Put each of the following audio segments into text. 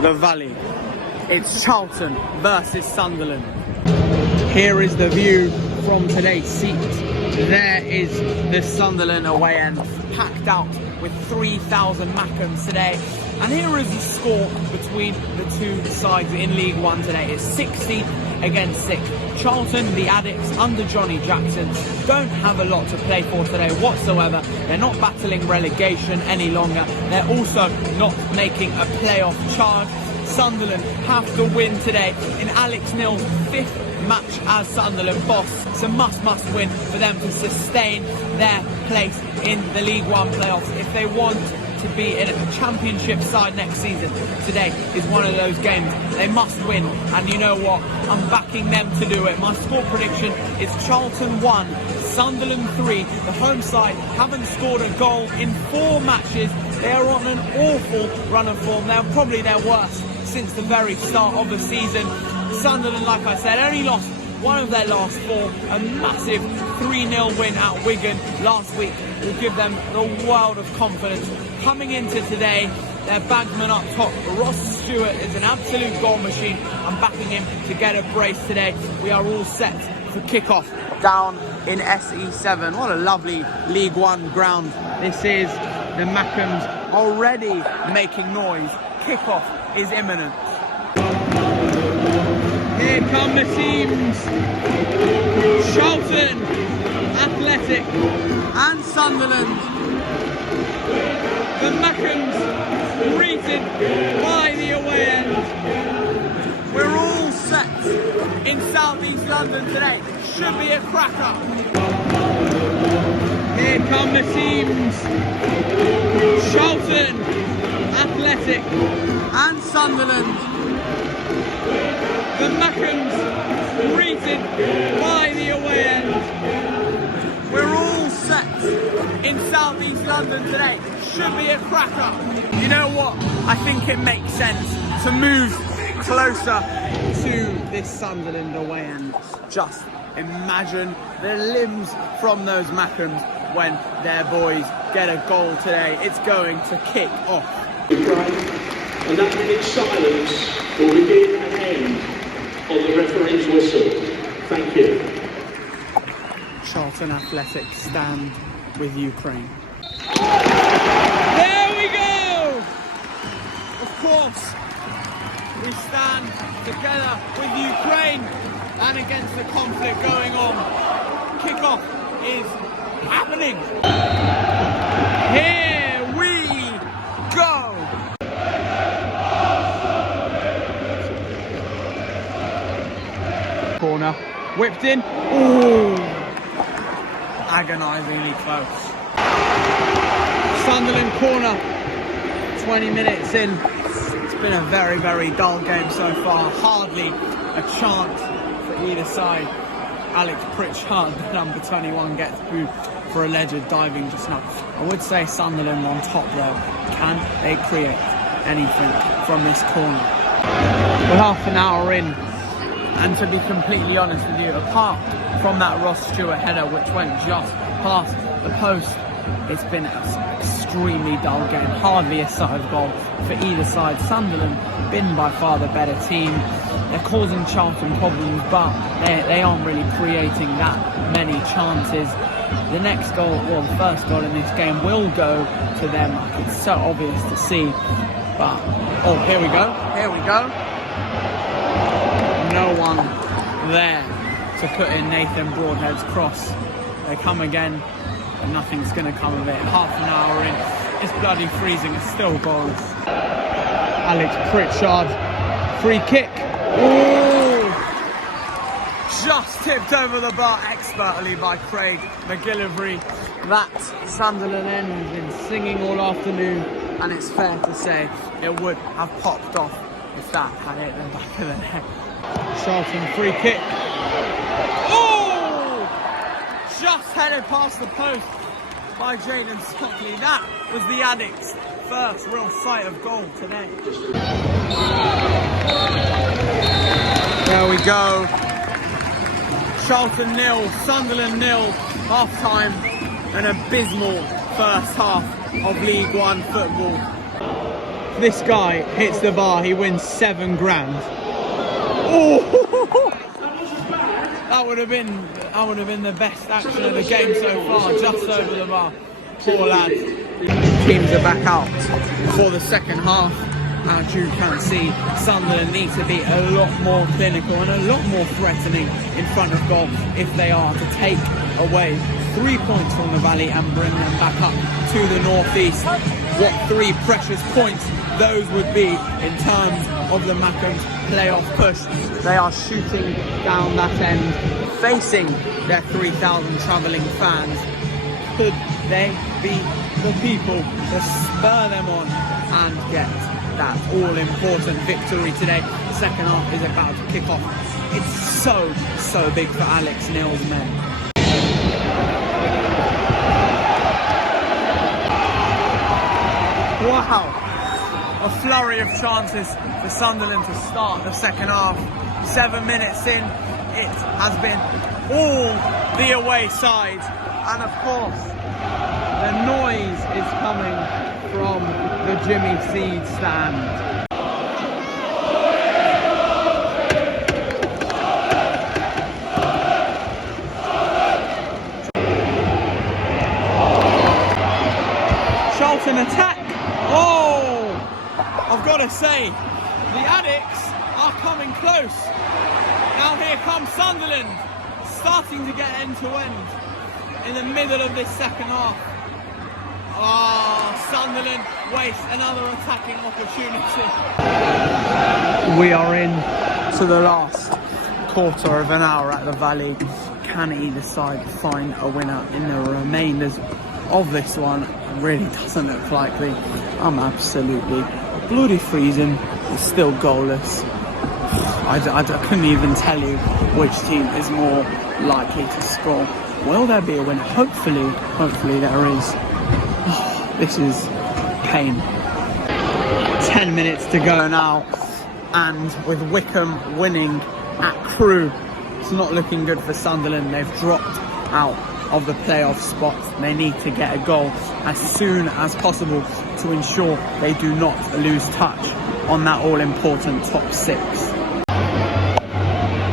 the Valley. It's Charlton versus Sunderland. Here is the view from today's seat. There is the Sunderland away end, packed out with 3,000 MACKEMS today. And here is the score between the two sides in League One today. It's 60 against 6. Charlton, the Addicts, under Johnny Jackson, don't have a lot to play for today whatsoever. They're not battling relegation any longer. They're also not making a playoff charge. Sunderland have to win today in Alex Neil's 5th match as Sunderland boss. It's a must win for them to sustain their place in the League One playoffs if they want to be in a championship side next season. Today is one of those games they must win, and you know what, I'm backing them to do it. My score prediction is Charlton 1, Sunderland 3. The home side haven't scored a goal in 4 matches. They are on an awful run of form. They're probably their worst since the very start of the season. Sunderland, like I said, only lost one of their last 4. A massive 3-0 win at Wigan last week will give them the world of confidence. Coming into today, their bagsman up top, Ross Stewart, is an absolute goal machine. I'm backing him to get a brace today. We are all set for kickoff down in SE7. What a lovely League One ground this is. The MACKEMS already making noise. Kickoff is imminent. Here come the teams. Charlton, Athletic and Sunderland. The MACKEMS greeted by the away end. We're all set in South East London today. Should be a cracker. Here come the teams. Charlton, Athletic and Sunderland. The MACKEMS greeted by the away end. We're all set in South East London today. Should be a cracker. You know what? I think it makes sense to move closer to this Sunderland away end. Just imagine the limbs from those MACKEMS when their boys get a goal today. It's going to kick off. And that minute's silence will begin and end on the referee's whistle. Thank you. Charlton Athletic stand with Ukraine. There we go! Of course, we stand together with Ukraine and against the conflict going on. Kickoff is happening. Here we go! Corner, whipped in. Ooh, agonisingly close. Sunderland corner, 20 minutes in. It's been a very dull game so far. Hardly a chance for either side. Alex Pritchard, number 21, gets booed for alleged diving just now. I would say Sunderland on top though. Can they create anything from this corner? We're half an hour in, and to be completely honest with you, apart from that Ross Stewart header which went just past the post, it's been an extremely dull game. Hardly a sight of goal for either side. Sunderland been by far the better team. They're causing Charlton problems, but they aren't really creating that many chances. The next goal, well, the first goal in this game will go to them. It's so obvious to see, but oh, here we go. No one there to put in Nathan Broadhead's cross. They come again, but nothing's going to come of it. Half an hour in, it's bloody freezing. It's still goals. Alex Pritchard, free kick. Ooh! Just tipped over the bar expertly by Craig McGillivray. That Sunderland end has been singing all afternoon, and it's fair to say it would have popped off if that had hit the back of the net. Charlton free kick. Oh! Just headed past the post by Jaden Stockley. That was the Addicts' first real sight of goal today. There we go. Charlton 0, Sunderland 0. Half time. An abysmal first half of League One football. this guy hits the bar, he wins 7 grand. Oh, that would have been the best action of the game so far, just over the bar. Poor lad. Teams are back out for the second half. As you can see, Sunderland need to be a lot more clinical and a lot more threatening in front of goal if they are to take away 3 points from the Valley and bring them back up to the northeast. What 3 precious points those would be in terms of the MACKEMS playoff push. They are shooting down that end, facing their 3,000 travelling fans. Could they be the people to spur them on and get that all-important victory today? The second half is about to kick off. It's so big for Alex Neil's men. Wow! A flurry of chances for Sunderland to start the second half. 7 minutes in, it has been all the away side. And of course, the noise is coming from the Jimmy Seed stand. Charlton attack. Oh, I've got to say, the Addicts are coming close. Now here comes Sunderland, starting to get end to end in the middle of this second half. Sunderland waste another attacking opportunity. We are in to the last quarter of an hour at the Valley. Can either side find a winner in the remainders of this one? It really doesn't look likely. I'm absolutely bloody freezing. It's still goalless. I couldn't even tell you which team is more likely to score. Will there be a winner? Hopefully there is. This is pain. 10 minutes to go now, and with Wickham winning at Crewe, it's not looking good for Sunderland. They've dropped out of the playoff spots. They need to get a goal as soon as possible to ensure they do not lose touch on that all-important top 6.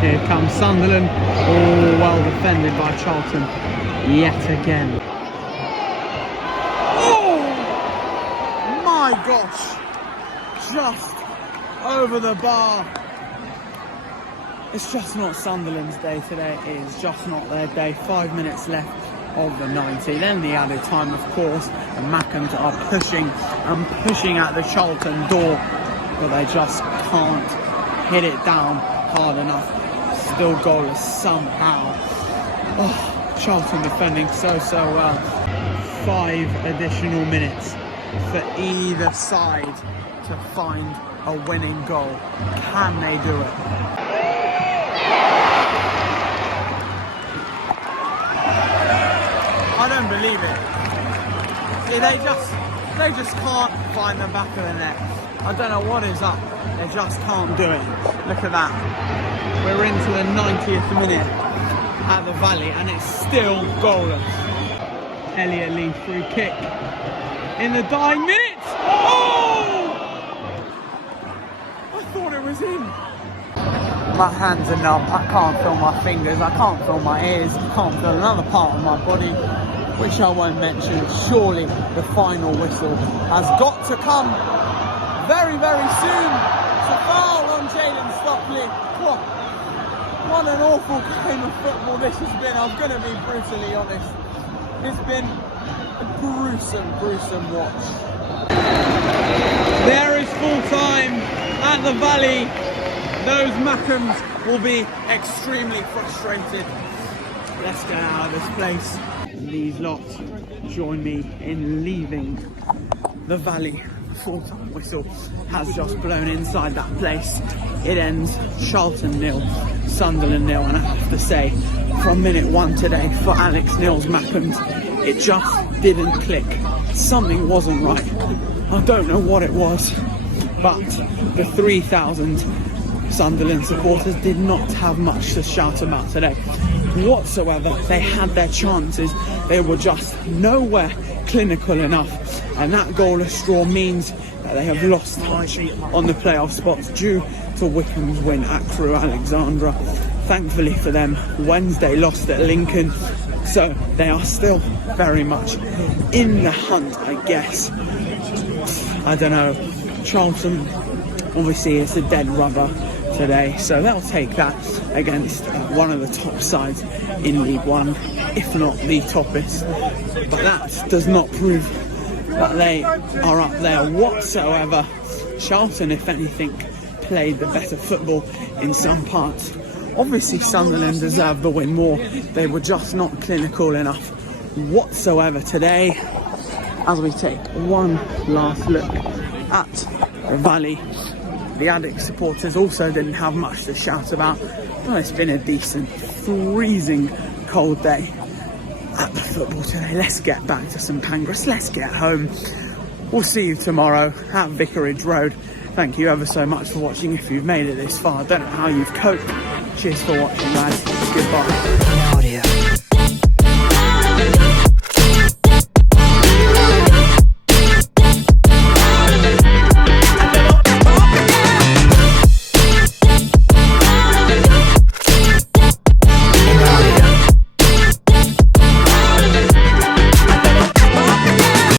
Here comes Sunderland. Oh, well defended by Charlton yet again. My gosh, just over the bar. It's just not Sunderland's day today. It is just not their day. 5 minutes left of the 90. Then the added time, of course. The MACKEMS are pushing at the Charlton door, but they just can't hit it down hard enough. Still goalless somehow. Oh, Charlton defending so well. 5 additional minutes for either side to find a winning goal. Can they do it? I don't believe it. They just can't find the back of the net. I don't know what is up. They just can't do it. Look at that. We're into the 90th minute at the Valley and it's still goalless. Elliot Lee free kick in the dying minutes. Oh! I thought it was in. My hands are numb. I can't feel my fingers. I can't feel my ears. I can't feel another part of my body, which I won't mention. Surely the final whistle has got to come very soon. It's a foul on Jalen Stockley. What an awful game of football this has been. I'm going to be brutally honest. It's been a gruesome watch. There is full time at the Valley. Those MACKEMS will be extremely frustrated. Let's get out of this place. These lot join me in leaving the Valley. Full-time whistle has just blown inside that place. It ends Charlton 0, Sunderland 0, and I have to say, from minute 1 today for Alex Neil's MACKEMS, it just didn't click. Something wasn't right. I don't know what it was, but the 3,000 Sunderland supporters did not have much to shout about today whatsoever. They had their chances, they were just nowhere clinical enough, and that goalless draw means that they have lost touch on the playoff spots due to Wycombe's win at Crewe Alexandra. Thankfully for them, Wednesday lost at Lincoln, so they are still very much in the hunt, I guess. I don't know. Charlton, obviously, it's a dead rubber today, so they'll take that against one of the top sides in League One, if not the toppest. But that does not prove that they are up there whatsoever. Charlton, if anything, played the better football in some parts. Obviously, Sunderland deserved the win more. They were just not clinical enough whatsoever today. As we take one last look at the Valley, the Addict supporters also didn't have much to shout about. Well, it's been a decent, freezing cold day at the football today. Let's get back to St Pancras. Let's get home. We'll see you tomorrow at Vicarage Road. Thank you ever so much for watching. If you've made it this far, I don't know how you've coped. Cheers for watching, guys. Goodbye.